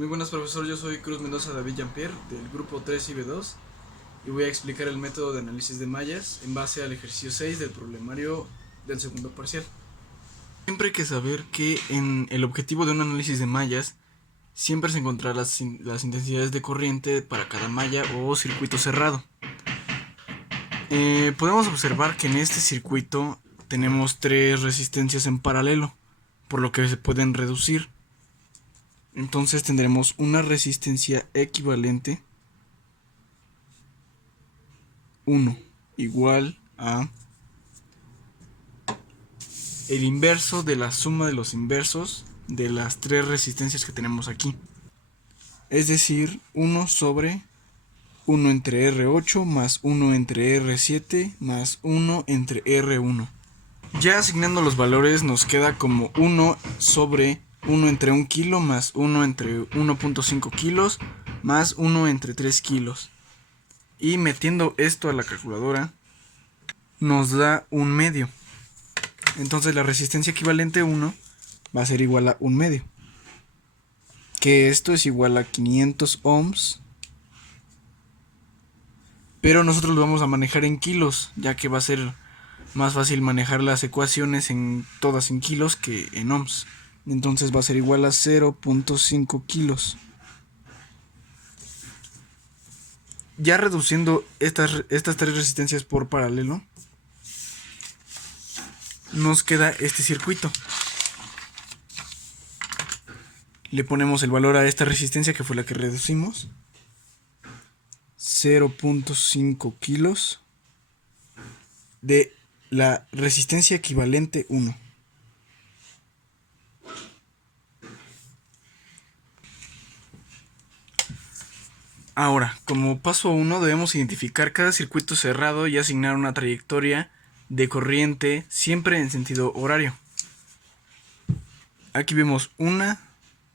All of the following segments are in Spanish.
Muy buenas, profesor, yo soy Cruz Mendoza David Jean-Pierre del grupo 3IB2 y voy a explicar el método de análisis de mallas en base al ejercicio 6 del problemario del segundo parcial. Siempre hay que saber que en el objetivo de un análisis de mallas siempre se encontrarán las intensidades de corriente para cada malla o circuito cerrado. Podemos observar que en este circuito tenemos tres resistencias en paralelo, por lo que se pueden reducir. Entonces tendremos una resistencia equivalente 1 igual a el inverso de la suma de los inversos de las tres resistencias que tenemos aquí. Es decir, 1 sobre 1 entre R8 más 1 entre R7 más 1 entre R1. Ya asignando los valores nos queda como 1 sobre 1 entre 1 kilo más 1 entre 1.5 kilos más 1 entre 3 kilos. Y metiendo esto a la calculadora nos da un medio. Entonces la resistencia equivalente 1 va a ser igual a un medio. Que esto es igual a 500 ohms. Pero nosotros lo vamos a manejar en kilos, ya que va a ser más fácil manejar las ecuaciones todas en kilos que en ohms. Entonces va a ser igual a 0.5 kilos. Ya reduciendo estas tres resistencias por paralelo, nos queda este circuito. Le ponemos el valor a esta resistencia que fue la que reducimos. 0.5 kilos de la resistencia equivalente 1. Ahora, como paso 1 debemos identificar cada circuito cerrado y asignar una trayectoria de corriente siempre en sentido horario. Aquí vemos 1,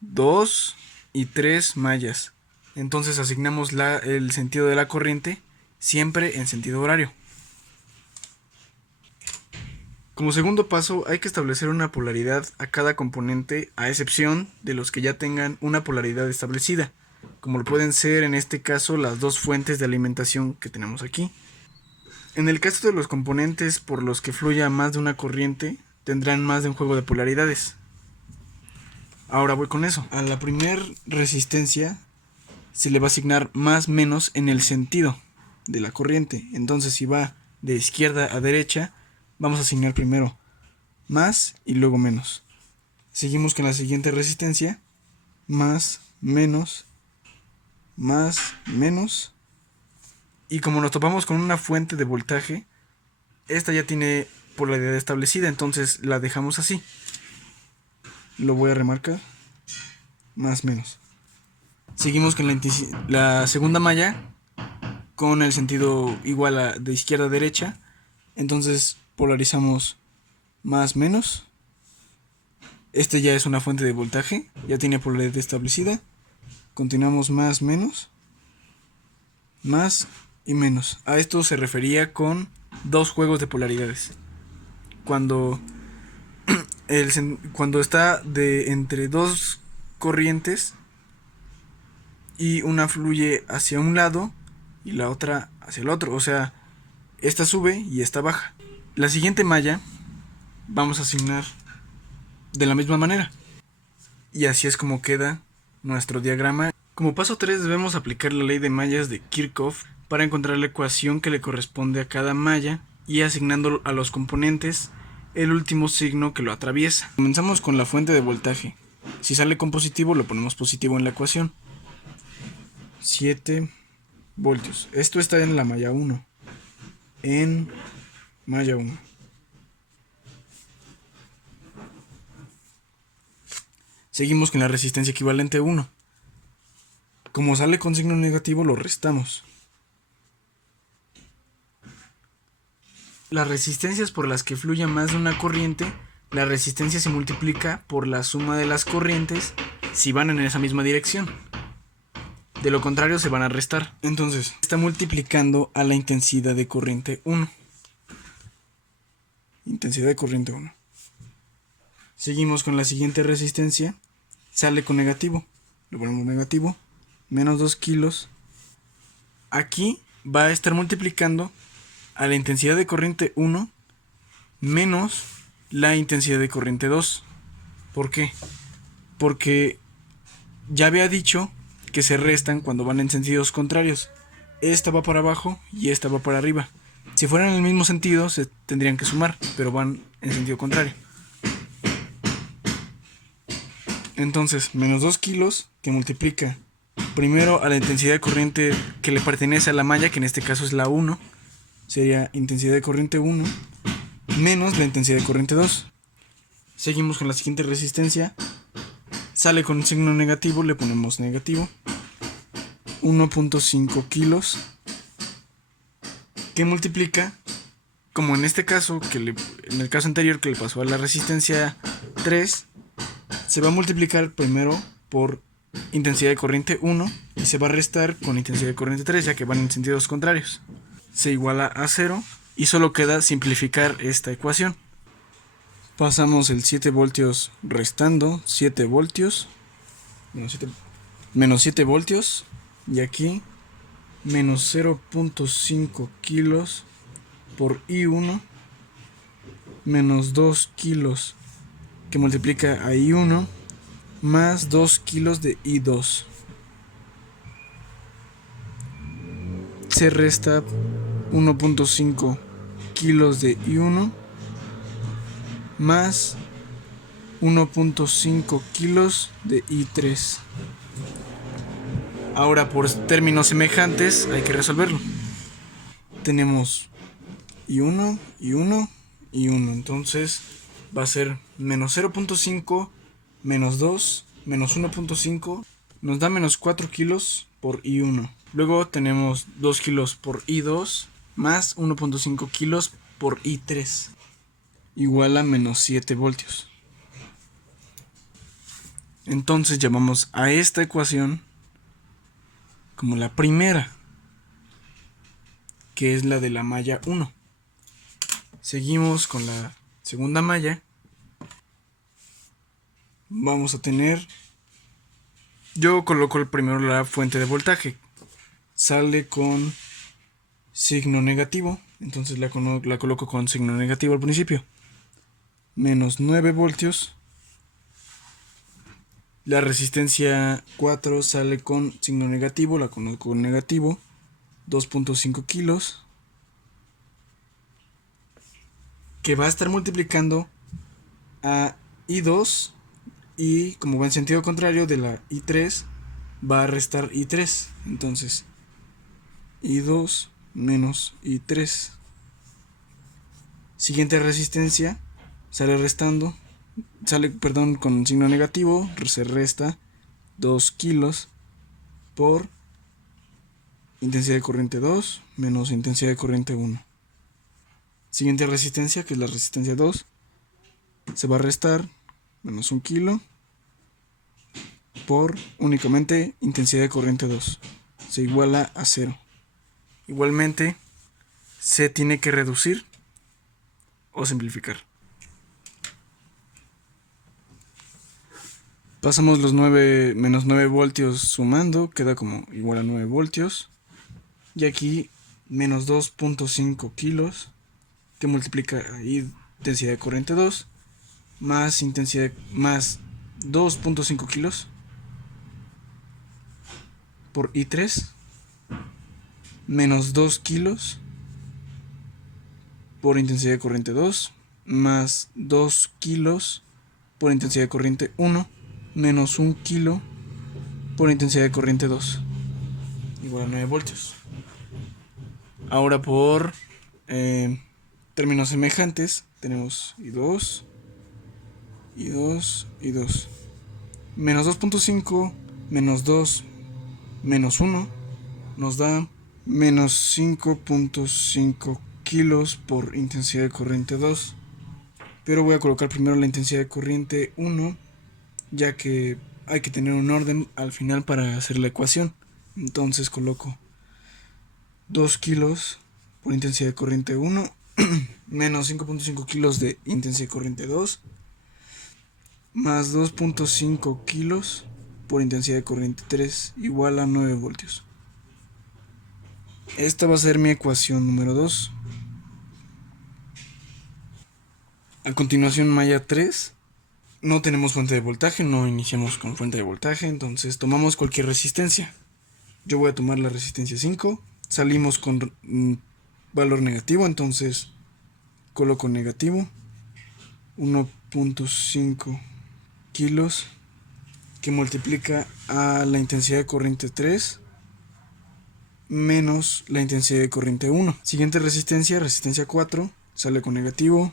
2 y 3 mallas. Entonces asignamos el sentido de la corriente siempre en sentido horario. Como segundo paso hay que establecer una polaridad a cada componente a excepción de los que ya tengan una polaridad establecida, como lo pueden ser en este caso las dos fuentes de alimentación que tenemos aquí. En el caso de los componentes por los que fluya más de una corriente, tendrán más de un juego de polaridades. Ahora voy con eso. A la primera resistencia se le va a asignar más menos en el sentido de la corriente. Entonces si va de izquierda a derecha, vamos a asignar primero más y luego menos. Seguimos con la siguiente resistencia, más, menos, y como nos topamos con una fuente de voltaje, esta ya tiene polaridad establecida, entonces la dejamos así. Lo voy a remarcar, más, menos. Seguimos con la segunda malla con el sentido igual a de izquierda a derecha, entonces polarizamos más, menos. Este ya es una fuente de voltaje, ya tiene polaridad establecida. Continuamos más, menos, más y menos. A esto se refería con dos juegos de polaridades. Cuando está entre dos corrientes y una fluye hacia un lado y la otra hacia el otro, o sea, esta sube y esta baja. La siguiente malla vamos a asignar de la misma manera. Y así es como queda nuestro diagrama. Como paso 3 debemos aplicar la ley de mallas de Kirchhoff para encontrar la ecuación que le corresponde a cada malla y asignando a los componentes el último signo que lo atraviesa. Comenzamos con la fuente de voltaje. Si sale con positivo lo ponemos positivo en la ecuación. 7 voltios. Esto está en la malla 1. En malla 1. Seguimos con la resistencia equivalente 1. Como sale con signo negativo, lo restamos. Las resistencias por las que fluya más de una corriente, la resistencia se multiplica por la suma de las corrientes si van en esa misma dirección. De lo contrario, se van a restar. Entonces, está multiplicando a la intensidad de corriente 1. Intensidad de corriente 1. Seguimos con la siguiente resistencia. Sale con negativo. lo ponemos negativo, menos 2 kilos. Aquí va a estar multiplicando a la intensidad de corriente 1 menos la intensidad de corriente 2. ¿Por qué? Porque ya había dicho que se restan cuando van en sentidos contrarios. Esta va para abajo y esta va para arriba. Si fueran en el mismo sentido se tendrían que sumar, pero van en sentido contrario. Entonces, menos 2 kilos que multiplica primero a la intensidad de corriente que le pertenece a la malla, que en este caso es la 1, sería intensidad de corriente 1 menos la intensidad de corriente 2. Seguimos con la siguiente resistencia. Sale con un signo negativo, le ponemos negativo. 1.5 kilos que multiplica, como en este caso, en el caso anterior que le pasó a la resistencia 3, se va a multiplicar primero por intensidad de corriente 1 y se va a restar con intensidad de corriente 3, ya que van en sentidos contrarios. Se iguala a 0 y solo queda simplificar esta ecuación. Pasamos el 7 voltios restando 7 voltios menos 7 voltios y aquí menos 0.5 kilos por I1 menos 2 kilos que multiplica a I1 más 2 kilos de I2. Se resta 1.5 kilos de I1 más 1.5 kilos de I3. Ahora por términos semejantes hay que resolverlo. Tenemos I1, I1, I1. Entonces va a ser menos 0.5 menos 2 menos 1.5 nos da menos 4 kilos por I1. Luego tenemos 2 kilos por I2 más 1.5 kilos por I3 igual a menos 7 voltios. Entonces llamamos a esta ecuación como la primera, que es la de la malla 1. Seguimos con la segunda malla. Vamos a tener, yo coloco primero la fuente de voltaje, sale con signo negativo, entonces la coloco con signo negativo al principio, menos 9 voltios. La resistencia 4 sale con signo negativo, la coloco con negativo, 2.5 kilos, que va a estar multiplicando a I2 y como va en sentido contrario de la I3 va a restar I3, entonces I2 menos I3. Siguiente resistencia sale con signo negativo, se resta 2 kilos por intensidad de corriente 2 menos intensidad de corriente 1. Siguiente resistencia, que es la resistencia 2, se va a restar menos 1 kilo por únicamente intensidad de corriente 2. Se iguala a 0. Igualmente, se tiene que reducir o simplificar. Pasamos los menos 9 voltios sumando, queda como igual a 9 voltios. Y aquí menos 2.5 kilos, que multiplica ahí intensidad de corriente 2, más 2.5 kilos por I3, menos 2 kilos por intensidad de corriente 2, más 2 kilos por intensidad de corriente 1, menos 1 kilo por intensidad de corriente 2, igual a 9 voltios. Ahora por términos semejantes tenemos I2, I2, I2. Menos 2.5 menos 2 menos 1 nos da menos 5.5 kilos por intensidad de corriente 2. Pero voy a colocar primero la intensidad de corriente 1, ya que hay que tener un orden al final para hacer la ecuación. Entonces coloco 2 kilos por intensidad de corriente 1 menos 5.5 kilos de intensidad de corriente 2 más 2.5 kilos por intensidad de corriente 3 igual a 9 voltios. Esta va a ser mi ecuación número 2. A continuación, malla 3. No tenemos fuente de voltaje, no iniciamos con fuente de voltaje, entonces tomamos cualquier resistencia. Yo voy a tomar la resistencia 5. Salimos con valor negativo, entonces coloco negativo 1.5 kilos, que multiplica a la intensidad de corriente 3 menos la intensidad de corriente 1. Siguiente resistencia, resistencia 4, sale con negativo,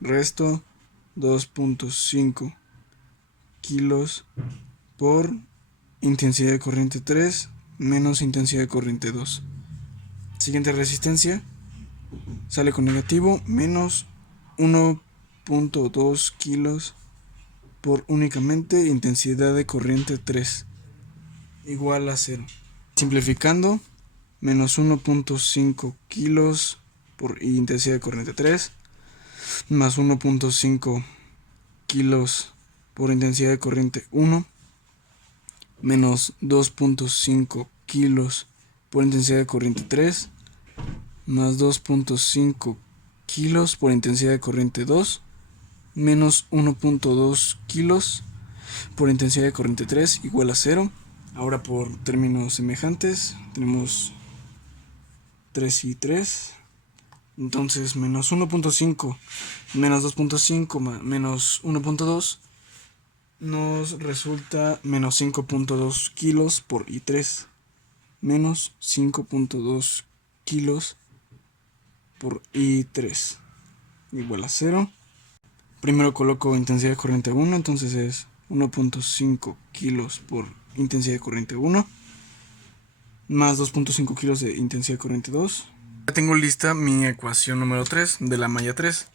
resto 2.5 kilos por intensidad de corriente 3 menos intensidad de corriente 2. Siguiente resistencia, sale con negativo, menos 1.2 kilos por únicamente intensidad de corriente 3 igual a 0. Simplificando, menos 1.5 kilos por intensidad de corriente 3 más 1.5 kilos por intensidad de corriente 1 menos 2.5 kilos por intensidad de corriente 3 más 2.5 kilos por intensidad de corriente 2 menos 1.2 kilos por intensidad de corriente 3 igual a 0. Ahora por términos semejantes tenemos 3 y 3. Entonces menos 1.5 menos 2.5 menos 1.2 nos resulta menos 5.2 kilos por I3 menos 5.2 kilos por I3 igual a 0. Primero coloco intensidad de corriente 1, entonces es 1.5 kilos por intensidad de corriente 1 más 2.5 kilos de intensidad de corriente 2. Ya tengo lista mi ecuación número 3 de la malla 3.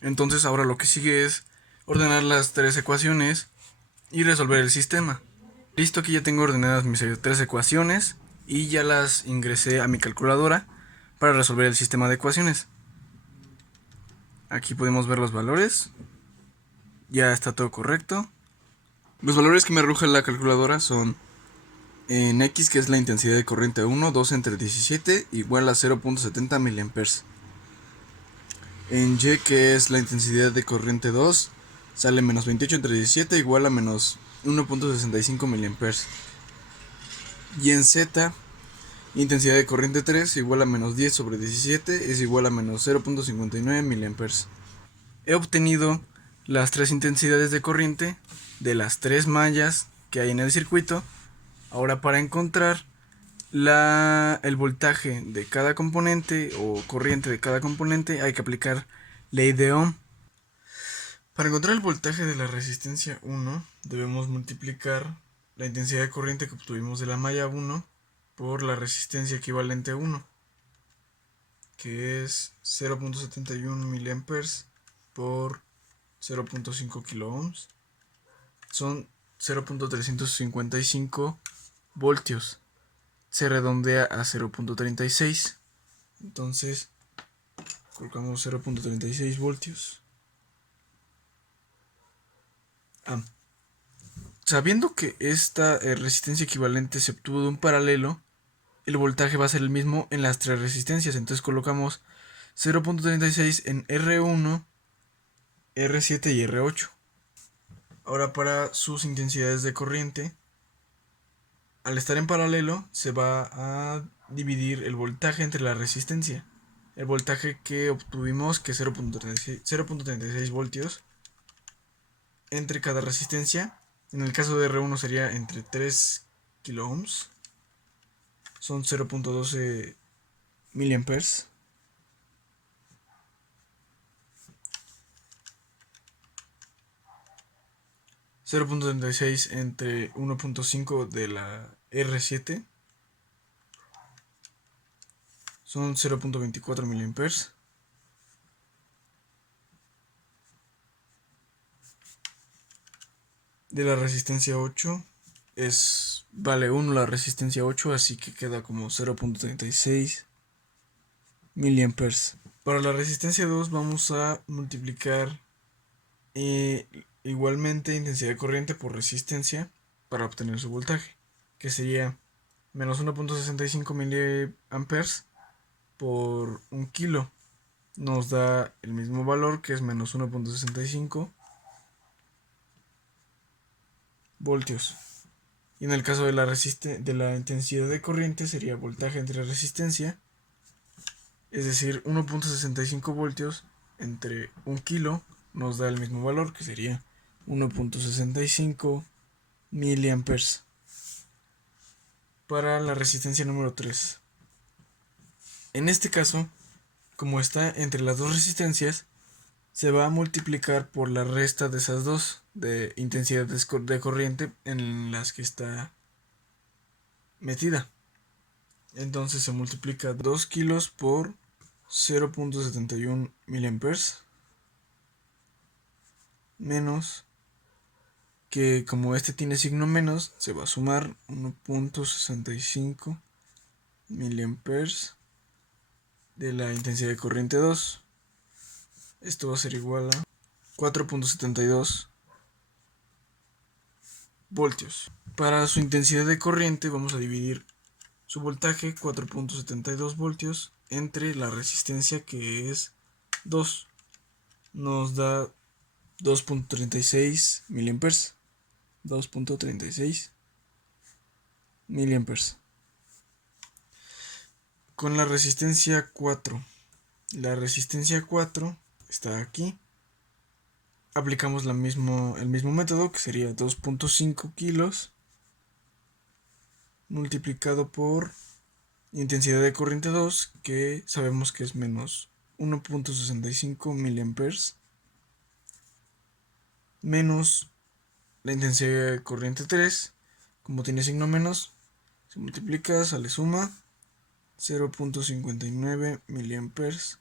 Entonces ahora lo que sigue es ordenar las tres ecuaciones y resolver el sistema. Listo, que ya tengo ordenadas mis tres ecuaciones y ya las ingresé a mi calculadora para resolver el sistema de ecuaciones. Aquí podemos ver los valores. Ya está todo correcto. Los valores que me arroja la calculadora son en X, que es la intensidad de corriente 1, 2 entre 17 igual a 0.70 mA. En Y, que es la intensidad de corriente 2, sale menos 28 entre 17 igual a menos 1.65 mA. Y en Z, intensidad de corriente 3 igual a menos 10 sobre 17 es igual a menos 0.59 mA. He obtenido las tres intensidades de corriente de las tres mallas que hay en el circuito. Ahora, para encontrar el voltaje de cada componente o corriente de cada componente, hay que aplicar ley de Ohm. Para encontrar el voltaje de la resistencia 1, debemos multiplicar la intensidad de corriente que obtuvimos de la malla 1 por la resistencia equivalente a 1, que es 0.71 mA por 0.5 kiloohms. Son 0.355 voltios. Se redondea a 0.36. Entonces colocamos 0.36 voltios. Sabiendo que esta resistencia equivalente se obtuvo de un paralelo, el voltaje va a ser el mismo en las tres resistencias. Entonces colocamos 0.36 en R1, R7 y R8. Ahora, para sus intensidades de corriente, al estar en paralelo, se va a dividir el voltaje entre la resistencia. El voltaje que obtuvimos, que es 0.36 voltios, entre cada resistencia. En el caso de R1 sería entre 3 kiloohms. Son 0.12 miliamperes. .36 entre 1.5 de la R7 son 0.24 miliamperes. De la resistencia 8 vale 1 la resistencia 8, así que queda como 0.36 miliamperes. Para la resistencia 2 vamos a multiplicar igualmente intensidad de corriente por resistencia para obtener su voltaje, que sería menos 1.65 miliamperes por un kilo. Nos da el mismo valor, que es menos 1.65 voltios. Y en el caso de la intensidad de corriente sería voltaje entre resistencia, es decir, 1.65 voltios entre un kilo nos da el mismo valor, que sería 1.65 miliamperes. Para la resistencia número 3. En este caso, como está entre las dos resistencias, se va a multiplicar por la resta de esas dos, de intensidad de corriente en las que está metida. Entonces se multiplica 2 kilos por 0.71 miliamperes menos, que como este tiene signo menos, se va a sumar 1.65 miliamperes de la intensidad de corriente 2. Esto va a ser igual a 4.72 voltios. Para su intensidad de corriente vamos a dividir su voltaje, 4.72 voltios, entre la resistencia, que es 2. Nos da 2.36 miliamperes. 2.36 miliamperes. Con la resistencia 4. La resistencia 4 está aquí. Aplicamos el mismo método, que sería 2.5 kilos multiplicado por intensidad de corriente 2, que sabemos que es menos 1.65 miliamperes, menos la intensidad de corriente 3, como tiene signo menos, se multiplica, sale suma, 0.59 miliamperes,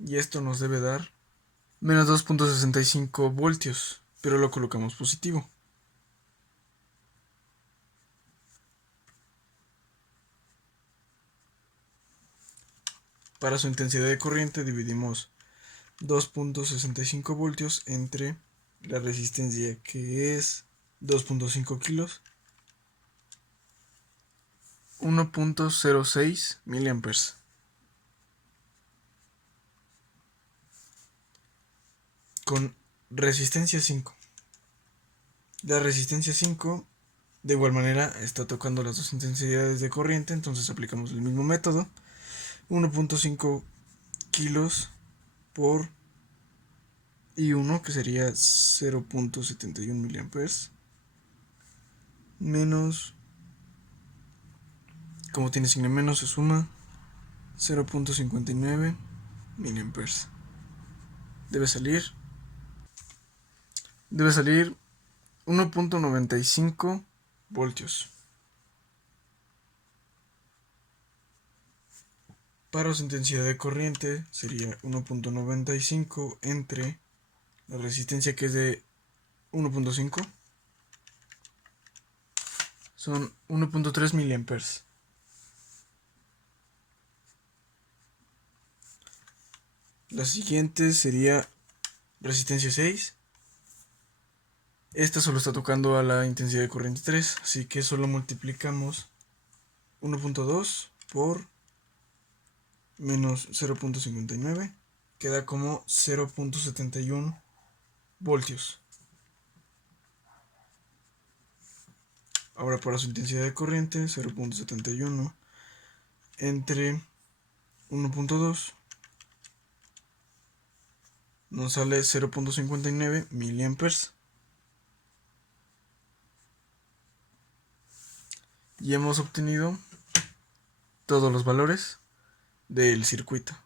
y esto nos debe dar menos 2.65 voltios, pero lo colocamos positivo. Para su intensidad de corriente dividimos 2.65 voltios entre la resistencia, que es 2.5 kilos, 1.06 miliamperes. Con resistencia 5. La resistencia 5 de igual manera está tocando las dos intensidades de corriente, entonces aplicamos el mismo método. 1.5 kilos por I1, que sería 0.71 miliamperes, menos, como tiene signo menos, se suma 0.59 miliamperes. Debe salir 1.95 voltios. Para su intensidad de corriente sería 1.95 entre la resistencia, que es de 1.5, son 1.3 miliamperes. La siguiente sería resistencia 6. Esta solo está tocando a la intensidad de corriente 3, así que solo multiplicamos 1.2 por menos 0.59, queda como 0.71 voltios. Ahora para su intensidad de corriente, 0.71 entre 1.2 nos sale 0.59 miliamperes. Y hemos obtenido todos los valores del circuito.